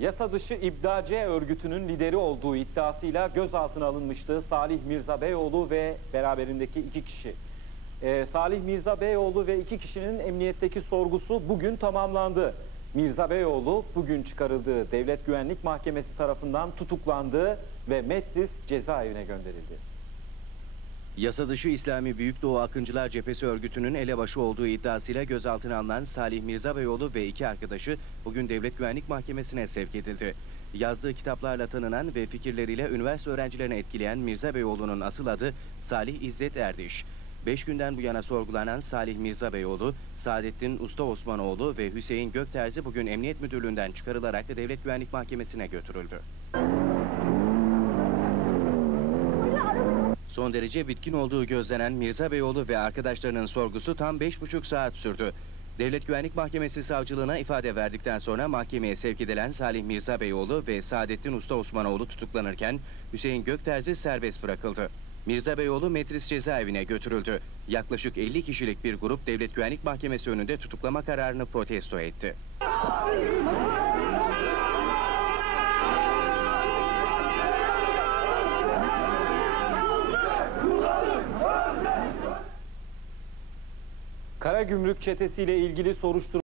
Yasa dışı İbdace örgütünün lideri olduğu iddiasıyla gözaltına alınmıştı Salih Mirza Beyoğlu ve beraberindeki iki kişi. Ee, Salih Mirza Beyoğlu ve iki kişinin emniyetteki sorgusu bugün tamamlandı. Mirza Beyoğlu bugün çıkarıldığı Devlet Güvenlik Mahkemesi tarafından tutuklandı ve Metris cezaevine gönderildi. Yasa dışı İslami Büyük Doğu Akıncılar Cephesi örgütünün elebaşı olduğu iddiasıyla gözaltına alınan Salih Mirza Beyoğlu ve iki arkadaşı bugün Devlet Güvenlik Mahkemesi'ne sevk edildi. Yazdığı kitaplarla tanınan ve fikirleriyle üniversite öğrencilerini etkileyen Mirza Beyoğlu'nun asıl adı Salih İzzet Erdiş. Beş günden bu yana sorgulanan Salih Mirza Beyoğlu, Saadettin Usta Osmanoğlu ve Hüseyin Gökterzi bugün Emniyet Müdürlüğü'nden çıkarılarak Devlet Güvenlik Mahkemesi'ne götürüldü. Son derece bitkin olduğu gözlenen Mirza Beyoğlu ve arkadaşlarının sorgusu tam 5,5 saat sürdü. Devlet Güvenlik Mahkemesi savcılığına ifade verdikten sonra mahkemeye sevk edilen Salih Mirza Beyoğlu ve Saadettin Usta Osmanoğlu tutuklanırken Hüseyin Gökterzi serbest bırakıldı. Mirza Beyoğlu Metris cezaevine götürüldü. Yaklaşık 50 kişilik bir grup Devlet Güvenlik Mahkemesi önünde tutuklama kararını protesto etti. Karagümrük çetesiyle ilgili soruşturma